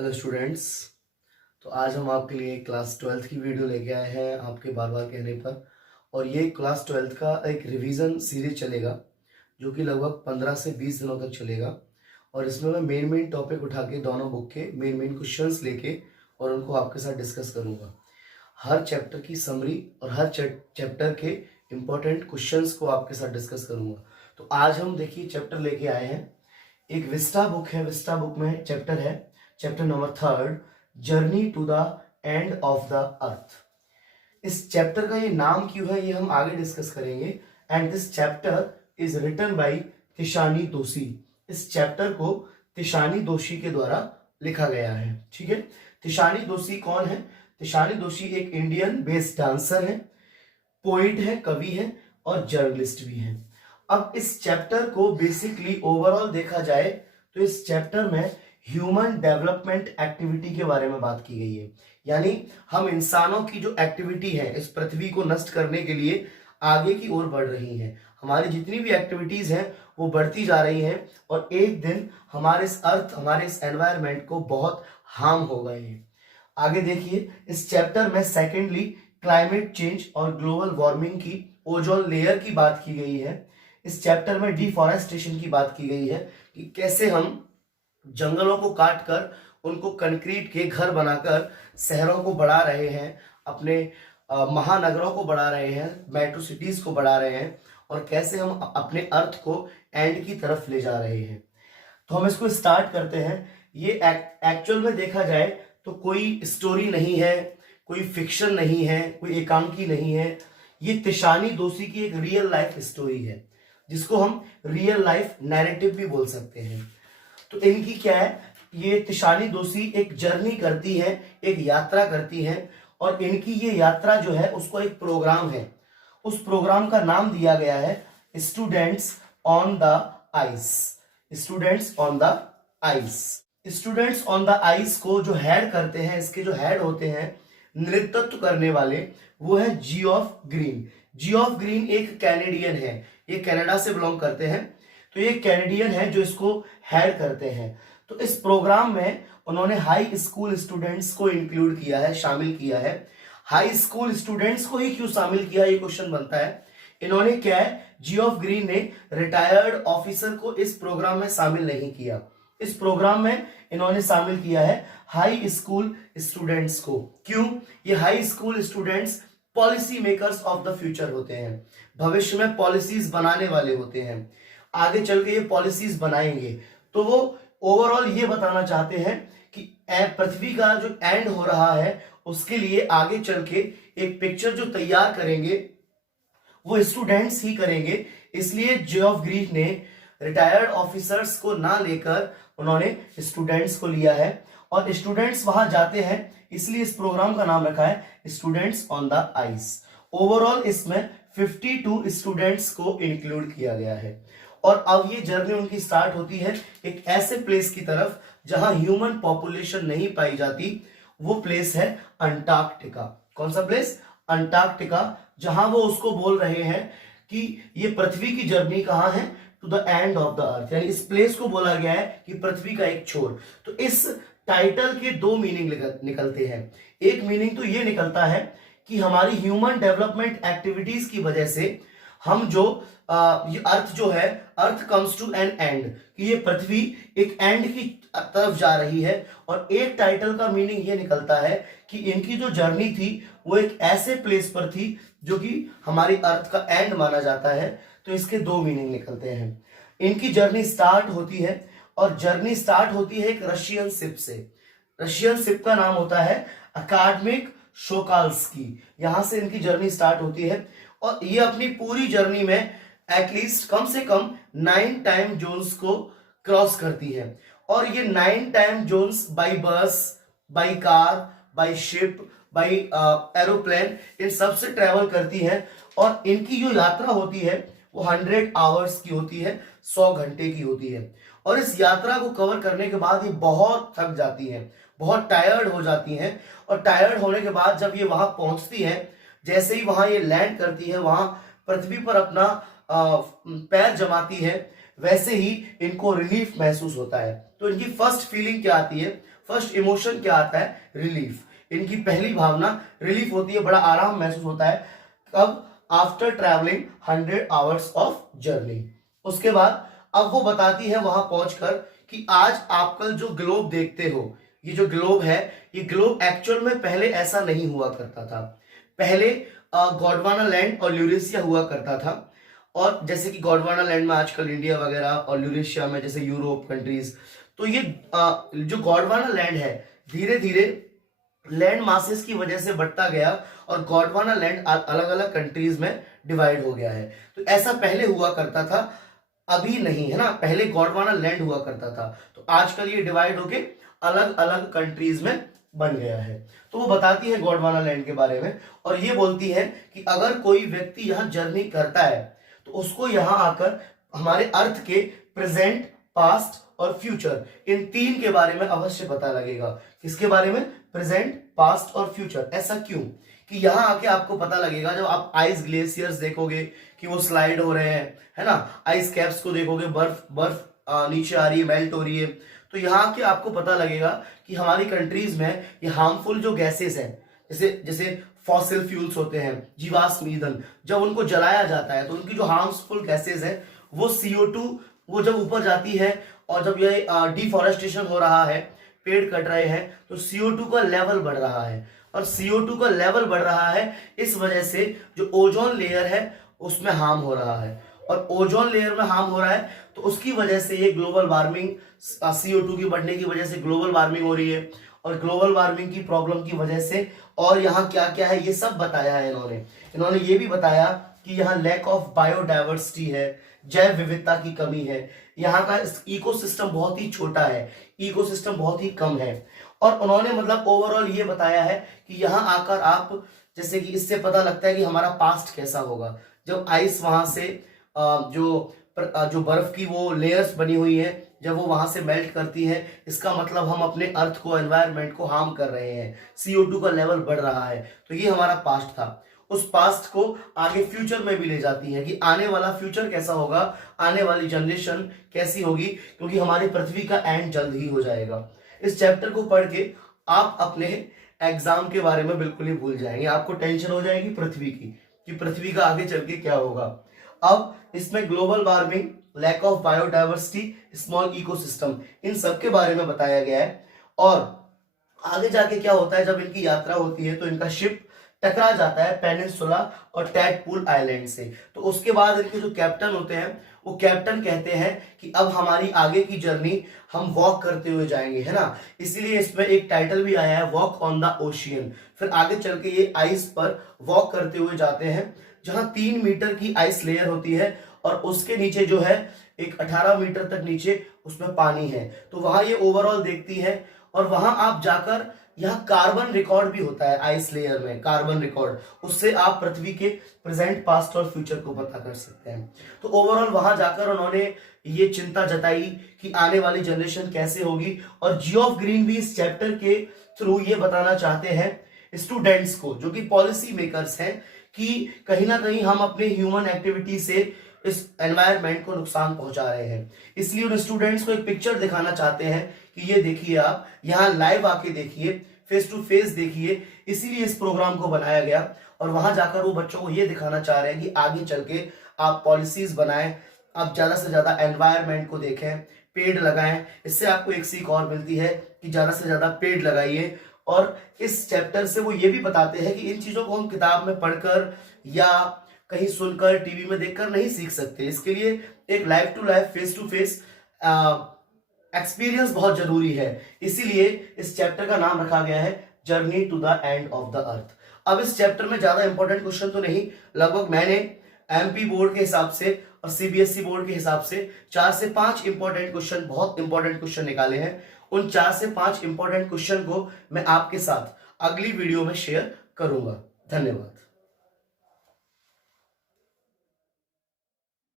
Hello students. तो आज हम आपके लिए क्लास 12th की वीडियो लेके आए हैं आपके बार बार कहने पर। और ये क्लास 12th का एक रिवीजन सीरीज चलेगा जो कि लगभग 15 से 20 दिनों तक चलेगा। और इसमें मैं मेन टॉपिक उठा के दोनों बुक के मेन क्वेश्चंस लेके और उनको आपके साथ डिस्कस करूँगा। हर चैप्टर की समरी और हर चैप्टर के इम्पोर्टेंट क्वेश्चंस को आपके साथ डिस्कस करूँगा। तो आज हम देखिए चैप्टर लेके आए हैं, एक विस्टा बुक है। विस्टा बुक में चैप्टर है chapter number 3, journey to the end of the earth. इस चैप्टर का ये नाम क्यों है ये हम आगे डिस्कस करेंगे। And this chapter is written by Tishani Doshi. इस चैप्टर को तिशानी दोशी के द्वारा लिखा गया है। ठीक है, तिशानी दोशी कौन है? तिशानी दोशी एक इंडियन बेस्ड डांसर है, पोइट है, कवि है और जर्नलिस्ट भी है। अब इस चैप्टर को बेसिकली ओवरऑल देखा जाए तो इस चैप्टर में ह्यूमन डेवलपमेंट एक्टिविटी के बारे में बात की गई है। यानी हम इंसानों की जो एक्टिविटी है इस पृथ्वी को नष्ट करने के लिए आगे की ओर बढ़ रही हैं। हमारी जितनी भी एक्टिविटीज हैं वो बढ़ती जा रही हैं और एक दिन हमारे इस अर्थ, हमारे इस एनवायरनमेंट को बहुत हार्म हो गए हैं। आगे देखिए, इस चैप्टर में सेकेंडली क्लाइमेट चेंज और ग्लोबल वार्मिंग की, ओजोन लेयर की बात की गई है। इस चैप्टर में डिफॉरेस्टेशन की बात की गई है कि कैसे हम जंगलों को काट कर उनको कंक्रीट के घर बनाकर शहरों को बढ़ा रहे हैं, अपने महानगरों को बढ़ा रहे हैं, मेट्रो सिटीज को बढ़ा रहे हैं और कैसे हम अपने अर्थ को एंड की तरफ ले जा रहे हैं। तो हम इसको स्टार्ट करते हैं। ये एक्चुअल में देखा जाए तो कोई स्टोरी नहीं है, कोई फिक्शन नहीं है, कोई एकांकी नहीं है। ये तिशानी दोशी की एक रियल लाइफ स्टोरी है जिसको हम रियल लाइफ नैरेटिव भी बोल सकते हैं। तो इनकी क्या है, ये तिशानी दोशी एक जर्नी करती है, एक यात्रा करती है और इनकी ये यात्रा जो है उसको एक प्रोग्राम है। उस प्रोग्राम का नाम दिया गया है students on the ice. Students on the ice. Students on the ice को जो हेड करते हैं, इसके जो हेड होते हैं, नेतृत्व करने वाले, वो है जियोफ ग्रीन। जियोफ ग्रीन एक कैनेडियन है, ये कनाडा से बिलोंग करते हैं। तो ये कैनेडियन है जो इसको हेड करते हैं। तो इस प्रोग्राम में उन्होंने हाई स्कूल स्टूडेंट्स को इंक्लूड किया है, शामिल किया है। हाई स्कूल स्टूडेंट्स को ही क्यों शामिल किया, ये क्वेश्चन बनता है। इन्होंने क्या है, जियोफ ग्रीन ने रिटायर्ड ऑफिसर को इस प्रोग्राम में शामिल नहीं किया। इस प्रोग्राम में इन्होंने शामिल किया है हाई स्कूल स्टूडेंट्स को। क्यों? ये high school students policy makers of the future होते हैं, भविष्य में पॉलिसीज बनाने वाले होते हैं। आगे चल के ये पॉलिसीज बनाएंगे। तो वो ओवरऑल ये बताना चाहते हैं कि पृथ्वी का जो एंड हो रहा है उसके लिए आगे चल के एक पिक्चर जो तैयार करेंगे वो स्टूडेंट्स ही करेंगे। इसलिए जियोफ ग्रीन ने रिटायर्ड ऑफिसर्स को ना लेकर उन्होंने स्टूडेंट्स को लिया है और स्टूडेंट्स वहां जाते हैं, इसलिए इस प्रोग्राम का नाम रखा है students on the ice. Overall इसमें 52 स्टूडेंट्स को इंक्लूड किया गया है और अब ये जर्नी उनकी स्टार्ट होती है एक ऐसे प्लेस की तरफ जहां ह्यूमन पॉपुलेशन नहीं पाई जाती। वो प्लेस है अंटार्कटिका। कौन सा प्लेस? अंटार्कटिका, जहां वो उसको बोल रहे हैं कि ये पृथ्वी की जर्नी कहां है, to the end of the earth. यानी इस प्लेस को बोला गया है कि पृथ्वी का एक छोर। तो इस टाइटल के दो मीनिंग निकलते हैं। एक मीनिंग तो ये निकलता है कि हमारी ह्यूमन डेवलपमेंट एक्टिविटीज की वजह से हम जो ये अर्थ जो है, earth comes to an end, कि ये पृथ्वी एक एंड की तरफ जा रही है। और एक टाइटल का मीनिंग ये निकलता है कि इनकी जो जर्नी थी वो एक ऐसे प्लेस पर थी जो कि हमारी अर्थ का एंड माना जाता है। तो इसके दो मीनिंग निकलते हैं। इनकी जर्नी स्टार्ट होती है और जर्नी स्टार्ट होती है एक रशियन शिप से। रशियन शिप का नाम होता है अकादमिक शोकाल्स्की। यहां से इनकी जर्नी स्टार्ट होती है और ये अपनी पूरी जर्नी में एटलीस्ट कम से कम 9 टाइम जोन्स को क्रॉस करती है। और ये 9 time zones by bus, by car, by ship, by aeroplane, इन सब से ट्रेवल करती है। और इनकी जो यात्रा होती है वो 100 आवर्स की होती है, 100 घंटे की होती है। और इस यात्रा को कवर करने के बाद ये बहुत थक जाती हैं, बहुत टायर्ड हो जाती हैं। और टायर्ड होने के बाद जब ये वहां पहुंचती हैं, जैसे ही वहां ये लैंड करती है, वहां पृथ्वी पर अपना पैर जमाती है, वैसे ही इनको रिलीफ महसूस होता है। तो इनकी फर्स्ट फीलिंग क्या आती है? फर्स्ट इमोशन क्या आता है? रिलीफ। इनकी पहली भावना रिलीफ होती है, बड़ा आराम महसूस होता है। कब? After travelling 100 hours of journey. उसके बाद अब वो बताती है वहां पहुंचकर कि आज आप कल जो ग्लोब देखते हो, ये जो ग्लोब है, ये ग्लोब एक्चुअल में पहले ऐसा नहीं हुआ करता था। पहले गोंडवाना लैंड और ल्यूरेशिया हुआ करता था, और जैसे कि गोंडवाना लैंड में आजकल इंडिया वगैरह और ल्यूरेशिया में जैसे यूरोप कंट्रीज, तो ये जो गोंडवाना लैंड है धीरे धीरे लैंड मासेस की वजह से बढ़ता गया और गोंडवाना लैंड अलग अलग कंट्रीज में डिवाइड हो गया है। तो ऐसा पहले हुआ करता था, अभी नहीं, है ना। पहले गोंडवाना लैंड हुआ करता था, तो आजकल ये डिवाइड होके अलग अलग कंट्रीज में बन गया है। तो वो बताती है गोंडवाना लैंड के बारे में, और ये बोलती है कि अगर कोई व्यक्ति यहाँ जर्नी करता है तो उसको यहाँ आकर हमारे अर्थ के प्रेजेंट, पास्ट और फ्यूचर, इन तीन के बारे में अवश्य पता लगेगा। किसके बारे में? प्रेजेंट, पास्ट और फ्यूचर। ऐसा क्यों? कि यहाँ आके आपको पता लगेगा, जब आप आइस ग्लेशियर्स देखोगे कि वो स्लाइड हो रहे हैं, है ना, आइस कैप्स को देखोगे, बर्फ नीचे आ रही है, मेल्ट हो रही है, तो यहाँ आके आपको पता लगेगा कि हमारी कंट्रीज में ये हार्मफुल जो गैसेस हैं, जैसे जैसे फॉसिल फ्यूल्स होते हैं, जीवाश्म ईंधन, जब उनको जलाया जाता है तो उनकी जो हार्मफुल गैसेस है वो CO2, वो जब ऊपर जाती है, और जब ये डिफॉरेस्टेशन हो रहा है, पेड़ कट रहे हैं, तो CO2 का लेवल बढ़ रहा है, और CO2 का लेवल बढ़ रहा है इस वजह से जो ओजोन लेयर है उसमें हार्म हो रहा है, और ओजोन लेयर में हार्म हो रहा है तो उसकी वजह से ये ग्लोबल वार्मिंग, CO2 की बढ़ने की वजह से ग्लोबल वार्मिंग हो रही है, और ग्लोबल वार्मिंग की प्रॉब्लम की वजह से, और यहाँ क्या क्या है ये सब बताया है इन्होंने ये भी बताया कि यहाँ लैक ऑफ बायोडाइवर्सिटी है, जैव विविधता की कमी है, यहाँ का इकोसिस्टम बहुत ही छोटा है, इकोसिस्टम बहुत ही कम है। और उन्होंने मतलब ओवरऑल ये बताया है कि यहाँ आकर आप, जैसे कि इससे पता लगता है कि हमारा पास्ट कैसा होगा, जब आइस वहां से जो बर्फ की वो लेयर्स बनी हुई है, जब वो वहां से मेल्ट करती है, इसका मतलब हम अपने अर्थ को, एनवायरनमेंट को हार्म कर रहे हैं, CO2 का लेवल बढ़ रहा है। तो ये हमारा पास्ट था। उस पास्ट को आगे फ्यूचर में भी ले जाती है कि आने वाला फ्यूचर कैसा होगा, आने वाली जनरेशन कैसी होगी, क्योंकि हमारी पृथ्वी का एंड जल्द ही हो जाएगा। इस चैप्टर को पढ़ के आप अपने एग्जाम के बारे में बिल्कुल ही भूल जाएंगे, आपको टेंशन हो जाएगी पृथ्वी की, कि पृथ्वी का आगे चल के क्या होगा। अब इसमें global warming, lack of biodiversity, small ecosystem, इन सब के बारे में बताया गया है। और आगे जाके क्या होता है, जब इनकी यात्रा होती है तो इनका शिप टकरा जाता है पेनिनसुला और टैडपूल आइलैंड से। तो उसके बाद इनके जो कैप्टन होते हैं वो कैप्टन कहते हैं कि अब हमारी आगे की जर्नी हम वॉक करते हुए जाएंगे, है ना। इसीलिए इसमें एक टाइटल भी आया है, वॉक ऑन द ओशियन। फिर आगे चल के ये आइस पर वॉक करते हुए जाते हैं, जहां 3 मीटर की आइस लेयर होती है, और उसके नीचे जो है एक 18 मीटर तक नीचे उसमें पानी है। तो वहां ये ओवरऑल देखती है, और वहां आप जाकर, यहाँ कार्बन रिकॉर्ड भी होता है आइस लेयर में, कार्बन रिकॉर्ड, उससे आप पृथ्वी के प्रेजेंट, पास्ट और फ्यूचर को पता कर सकते हैं। तो ओवरऑल वहां जाकर उन्होंने ये चिंता जताई कि आने वाली जनरेशन कैसे होगी। और जियोफ ग्रीन भी इस चैप्टर के थ्रू ये बताना चाहते हैं स्टूडेंट्स को, जो कि पॉलिसी मेकर्स हैं, कि कहीं ना कहीं हम अपने ह्यूमन एक्टिविटी से इस एनवायरनमेंट को नुकसान पहुंचा रहे हैं। इसलिए उन स्टूडेंट्स को एक पिक्चर दिखाना चाहते हैं कि ये देखिए, आप यहाँ लाइव आके देखिए, फेस टू फेस देखिए। इसीलिए इस प्रोग्राम को बनाया गया, और वहां जाकर वो बच्चों को ये दिखाना चाह रहे हैं कि आगे चल के आप पॉलिसीज बनाएं, आप ज्यादा से ज्यादा एनवायरनमेंट को देखें, पेड़ लगाएं। इससे आपको एक सीख और मिलती है कि ज्यादा से ज्यादा पेड़ लगाइए। और इस चैप्टर से वो ये भी बताते हैं कि इन चीजों को हम किताब में पढ़कर या कहीं सुनकर, टीवी में देखकर नहीं सीख सकते। इसके लिए एक life to life, face to face experience बहुत जरूरी है। इसीलिए इस चैप्टर का नाम रखा गया है journey to the end of the earth. अब इस चैप्टर में ज्यादा इंपॉर्टेंट क्वेश्चन तो नहीं, लगभग मैंने MP बोर्ड के हिसाब से और CBSE बोर्ड के हिसाब से 4 से 5 इंपॉर्टेंट क्वेश्चन, बहुत इंपॉर्टेंट क्वेश्चन निकाले हैं। उन 4 से 5 इंपॉर्टेंट क्वेश्चन को मैं आपके साथ अगली वीडियो में शेयर करूंगा। धन्यवाद।